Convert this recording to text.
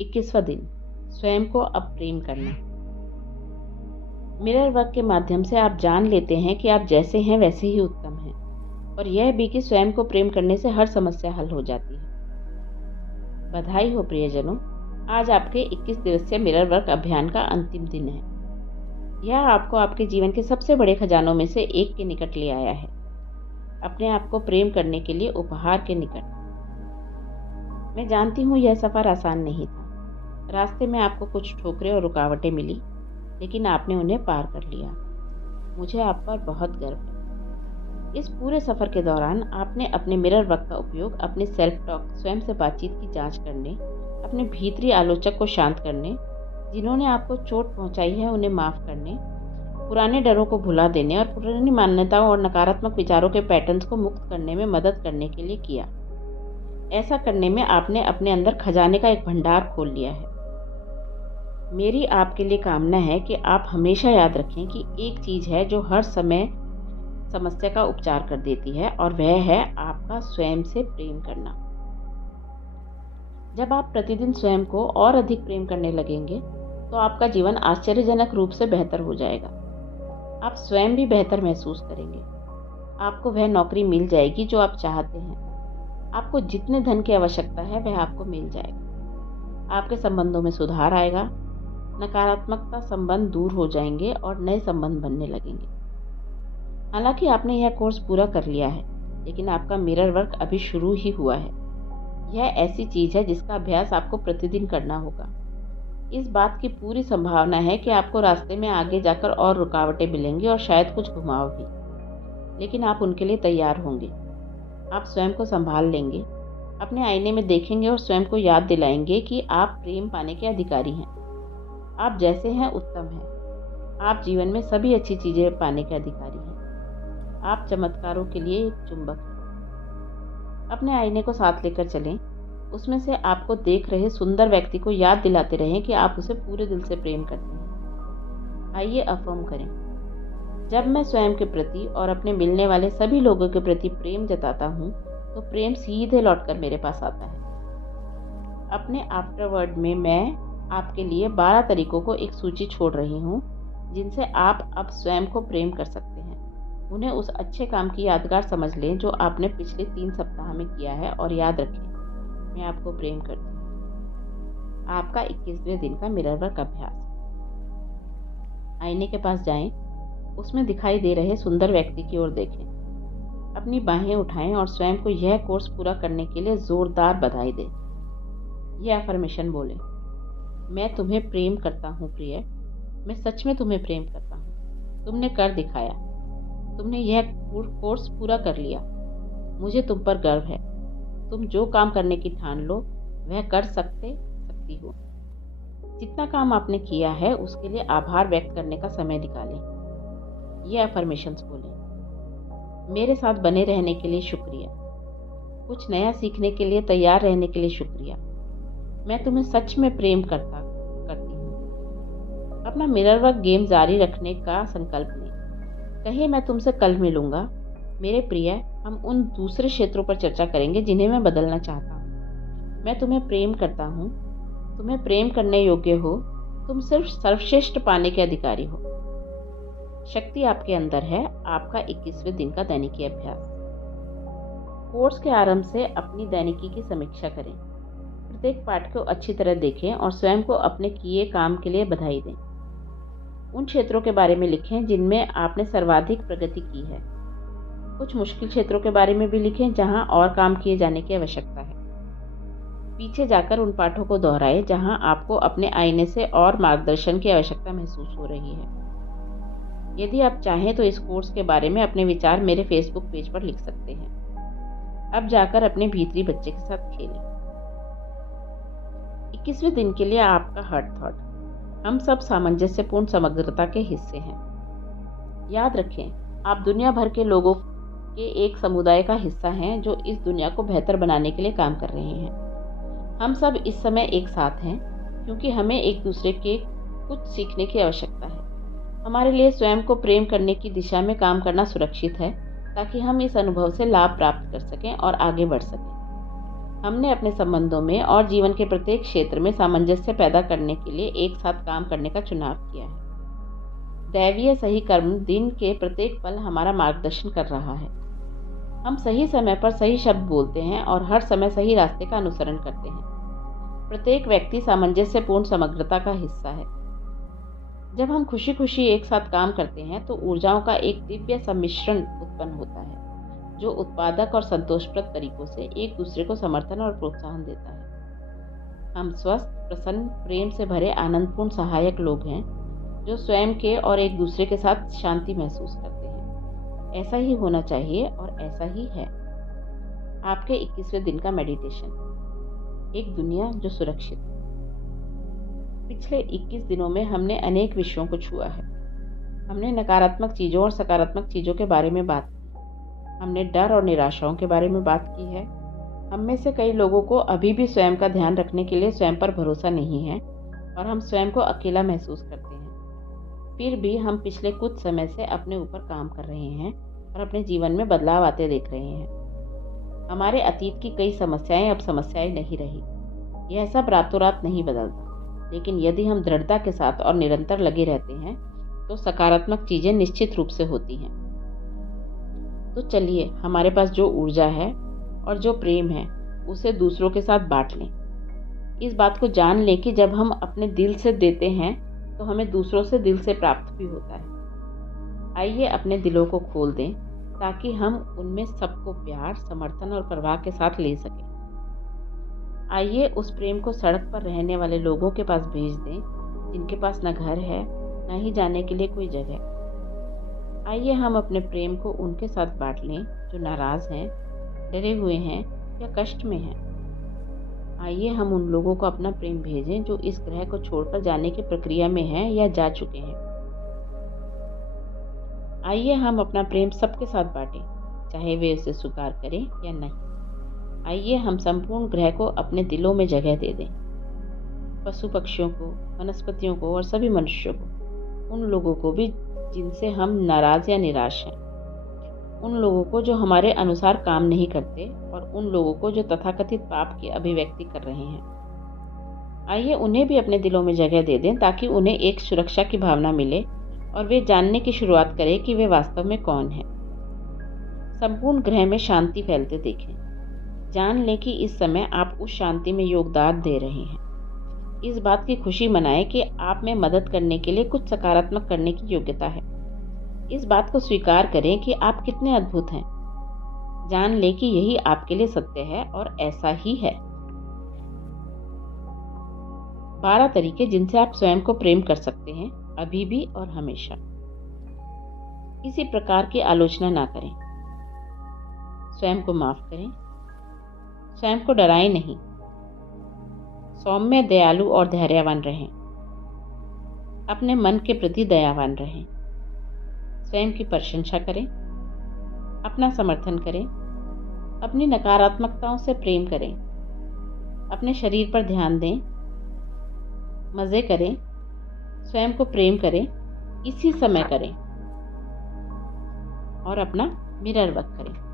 21वां दिन, स्वयं को अब प्रेम करना। मिरर वर्क के माध्यम से आप जान लेते हैं कि आप जैसे हैं वैसे ही उत्तम हैं, और यह भी कि स्वयं को प्रेम करने से हर समस्या हल हो जाती है। बधाई हो प्रियजनों, आज आपके 21 दिवसीय मिरर वर्क अभियान का अंतिम दिन है। यह आपको आपके जीवन के सबसे बड़े खजानों में से एक के निकट ले आया है, अपने आप को प्रेम करने के लिए उपहार के निकट। मैं जानती हूँ यह सफ़र आसान नहीं था। रास्ते में आपको कुछ ठोकरें और रुकावटें मिली, लेकिन आपने उन्हें पार कर लिया। मुझे आप पर बहुत गर्व है। इस पूरे सफ़र के दौरान आपने अपने मिरर वर्क का उपयोग अपने सेल्फ टॉक, स्वयं से बातचीत की जांच करने, अपने भीतरी आलोचक को शांत करने, जिन्होंने आपको चोट पहुंचाई है उन्हें माफ़ करने, पुराने डरों को भुला देने और पुरानी मान्यताओं और नकारात्मक विचारों के पैटर्न्स को मुक्त करने में मदद करने के लिए किया। ऐसा करने में आपने अपने अंदर खजाने का एक भंडार खोल लिया है। मेरी आपके लिए कामना है कि आप हमेशा याद रखें कि एक चीज़ है जो हर समय समस्या का उपचार कर देती है, और वह है आपका स्वयं से प्रेम करना। जब आप प्रतिदिन स्वयं को और अधिक प्रेम करने लगेंगे तो आपका जीवन आश्चर्यजनक रूप से बेहतर हो जाएगा। आप स्वयं भी बेहतर महसूस करेंगे। आपको वह नौकरी मिल जाएगी जो आप चाहते हैं। आपको जितने धन की आवश्यकता है वह आपको मिल जाएगा। आपके संबंधों में सुधार आएगा। नकारात्मकता संबंध दूर हो जाएंगे और नए संबंध बनने लगेंगे। हालांकि आपने यह कोर्स पूरा कर लिया है, लेकिन आपका मिरर वर्क अभी शुरू ही हुआ है। यह ऐसी चीज़ है जिसका अभ्यास आपको प्रतिदिन करना होगा। इस बात की पूरी संभावना है कि आपको रास्ते में आगे जाकर और रुकावटें मिलेंगी और शायद कुछ घुमाव भी, लेकिन आप उनके लिए तैयार होंगे। आप स्वयं को संभाल लेंगे, अपने आईने में देखेंगे और स्वयं को याद दिलाएंगे कि आप प्रेम पाने के अधिकारी हैं। आप जैसे हैं उत्तम हैं। आप जीवन में सभी अच्छी चीज़ें पाने के अधिकारी हैं। आप चमत्कारों के लिए एक चुंबक हैं। अपने आईने को साथ लेकर चलें। उसमें से आपको देख रहे सुंदर व्यक्ति को याद दिलाते रहें कि आप उसे पूरे दिल से प्रेम करते हैं। आइए अफर्म करें, जब मैं स्वयं के प्रति और अपने मिलने वाले सभी लोगों के प्रति प्रेम जताता हूँ तो प्रेम सीधे लौटकर मेरे पास आता है। अपने आफ्टरवर्ड में मैं आपके लिए 12 तरीकों को एक सूची छोड़ रही हूँ जिनसे आप अब स्वयं को प्रेम कर सकते हैं। उन्हें उस अच्छे काम की यादगार समझ लें जो आपने पिछले 3 सप्ताह में किया है, और याद रखें, मैं आपको प्रेम करती हूँ। आपका 21वें दिन का मिरर वर्क अभ्यास। आईने के पास जाएं, उसमें दिखाई दे रहे सुंदर व्यक्ति की ओर देखें। अपनी बाहें उठाएं और स्वयं को यह कोर्स पूरा करने के लिए जोरदार बधाई दें। यह अफर्मेशन बोलें, मैं तुम्हें प्रेम करता हूँ प्रिय, मैं सच में तुम्हें प्रेम करता हूँ। तुमने कर दिखाया, तुमने यह कोर्स पूरा कर लिया। मुझे तुम पर गर्व है। तुम जो काम करने की ठान लो वह कर सकती हो। जितना काम आपने किया है उसके लिए आभार व्यक्त करने का समय निकालें। ये अफर्मेशंस बोलें, मेरे साथ बने रहने के लिए शुक्रिया। कुछ नया सीखने के लिए तैयार रहने के लिए शुक्रिया। मैं तुम्हें सच में प्रेम करती हूँ। अपना मिरर वर्क गेम जारी रखने का संकल्प लें। कहिए, मैं तुमसे कल मिलूंगा। मेरे प्रिय, हम उन दूसरे क्षेत्रों पर चर्चा करेंगे जिन्हें मैं बदलना चाहता हूँ। मैं तुम्हें प्रेम करता हूँ। तुम्हें प्रेम करने योग्य हो। तुम सिर्फ सर्वश्रेष्ठ पाने के अधिकारी हो। शक्ति आपके अंदर है। आपका 21वें दिन का दैनिकी अभ्यास। कोर्स के आरंभ से अपनी दैनिकी की समीक्षा करें। प्रत्येक पाठ को अच्छी तरह देखें और स्वयं को अपने किए काम के लिए बधाई दें। उन क्षेत्रों के बारे में लिखें जिनमें आपने सर्वाधिक प्रगति की है। कुछ मुश्किल क्षेत्रों के बारे में भी लिखें जहां और काम किए जाने की आवश्यकता है। पीछे जाकर उन पाठों को दोहराएं जहां आपको अपने आईने से और मार्गदर्शन की आवश्यकता महसूस हो रही है। यदि आप चाहें तो इस कोर्स के बारे में अपने विचार मेरे फेसबुक पेज पर लिख सकते हैं। अब जाकर अपने भीतरी बच्चे के साथ खेलें। 21वें दिन के लिए आपका हार्ट थॉट। हम सब सामंजस्यपूर्ण समग्रता के हिस्से हैं। याद रखें, आप दुनिया भर के लोगों के एक समुदाय का हिस्सा हैं जो इस दुनिया को बेहतर बनाने के लिए काम कर रहे हैं। हम सब इस समय एक साथ हैं क्योंकि हमें एक दूसरे के कुछ सीखने की आवश्यकता है। हमारे लिए स्वयं को प्रेम करने की दिशा में काम करना सुरक्षित है ताकि हम इस अनुभव से लाभ प्राप्त कर सकें और आगे बढ़ सकें। हमने अपने संबंधों में और जीवन के प्रत्येक क्षेत्र में सामंजस्य पैदा करने के लिए एक साथ काम करने का चुनाव किया है। दैवीय सही कर्म दिन के प्रत्येक पल हमारा मार्गदर्शन कर रहा है। हम सही समय पर सही शब्द बोलते हैं और हर समय सही रास्ते का अनुसरण करते हैं। प्रत्येक व्यक्ति सामंजस्यपूर्ण समग्रता का हिस्सा है। जब हम खुशी खुशी एक साथ काम करते हैं तो ऊर्जाओं का एक दिव्य सम्मिश्रण उत्पन्न होता है जो उत्पादक और संतोषप्रद तरीकों से एक दूसरे को समर्थन और प्रोत्साहन देता है। हम स्वस्थ, प्रसन्न, प्रेम से भरे आनंदपूर्ण सहायक लोग हैं जो स्वयं के और एक दूसरे के साथ शांति महसूस करते हैं। ऐसा ही होना चाहिए और ऐसा ही है। आपके 21वें दिन का मेडिटेशन। एक दुनिया जो सुरक्षित है। पिछले 21 दिनों में हमने अनेक विषयों को छुआ है। हमने नकारात्मक चीज़ों और सकारात्मक चीज़ों के बारे में बात की। हमने डर और निराशाओं के बारे में बात की है। हम में से कई लोगों को अभी भी स्वयं का ध्यान रखने के लिए स्वयं पर भरोसा नहीं है और हम स्वयं को अकेला महसूस करते हैं। फिर भी हम पिछले कुछ समय से अपने ऊपर काम कर रहे हैं और अपने जीवन में बदलाव आते देख रहे हैं। हमारे अतीत की कई समस्याएं अब समस्याएं नहीं रही। यह सब रातों रात नहीं बदलता, लेकिन यदि हम दृढ़ता के साथ और निरंतर लगे रहते हैं तो सकारात्मक चीज़ें निश्चित रूप से होती हैं। तो चलिए हमारे पास जो ऊर्जा है और जो प्रेम है उसे दूसरों के साथ बांट लें। इस बात को जान लें कि जब हम अपने दिल से देते हैं तो हमें दूसरों से दिल से प्राप्त भी होता है। आइए अपने दिलों को खोल दें ताकि हम उनमें सबको प्यार, समर्थन और प्रवाह के साथ ले सकें। आइए उस प्रेम को सड़क पर रहने वाले लोगों के पास भेज दें जिनके पास न घर है न ही जाने के लिए कोई जगह। आइए हम अपने प्रेम को उनके साथ बांट लें जो नाराज़ हैं, डरे हुए हैं या कष्ट में हैं। आइए हम उन लोगों को अपना प्रेम भेजें जो इस ग्रह को छोड़कर जाने की प्रक्रिया में हैं या जा चुके हैं। आइए हम अपना प्रेम सबके साथ बांटें, चाहे वे उसे स्वीकार करें या नहीं। आइए हम संपूर्ण ग्रह को अपने दिलों में जगह दे दें। पशु पक्षियों को, वनस्पतियों को और सभी मनुष्यों को, उन लोगों को भी जिनसे हम नाराज या निराश हैं, उन लोगों को जो हमारे अनुसार काम नहीं करते और उन लोगों को जो तथाकथित पाप की अभिव्यक्ति कर रहे हैं। आइए उन्हें भी अपने दिलों में जगह दे दें ताकि उन्हें एक सुरक्षा की भावना मिले और वे जानने की शुरुआत करें कि वे वास्तव में कौन हैं। संपूर्ण ग्रह में शांति फैलते देखें। जान लें कि इस समय आप उस शांति में योगदान दे रहे हैं। इस बात की खुशी मनाएं कि आप में मदद करने के लिए कुछ सकारात्मक करने की योग्यता है। इस बात को स्वीकार करें कि आप कितने अद्भुत हैं। जान लें कि यही आपके लिए सत्य है और ऐसा ही है। 12 तरीके जिनसे आप स्वयं को प्रेम कर सकते हैं, अभी भी और हमेशा। किसी प्रकार की आलोचना ना करें। स्वयं को माफ करें। स्वयं को डराएं नहीं। सौम्य, दयालु और धैर्यवान रहें। अपने मन के प्रति दयावान रहें। स्वयं की प्रशंसा करें। अपना समर्थन करें। अपनी नकारात्मकताओं से प्रेम करें। अपने शरीर पर ध्यान दें। मज़े करें। स्वयं को प्रेम करें। इसी समय करें और अपना मिरर वर्क करें।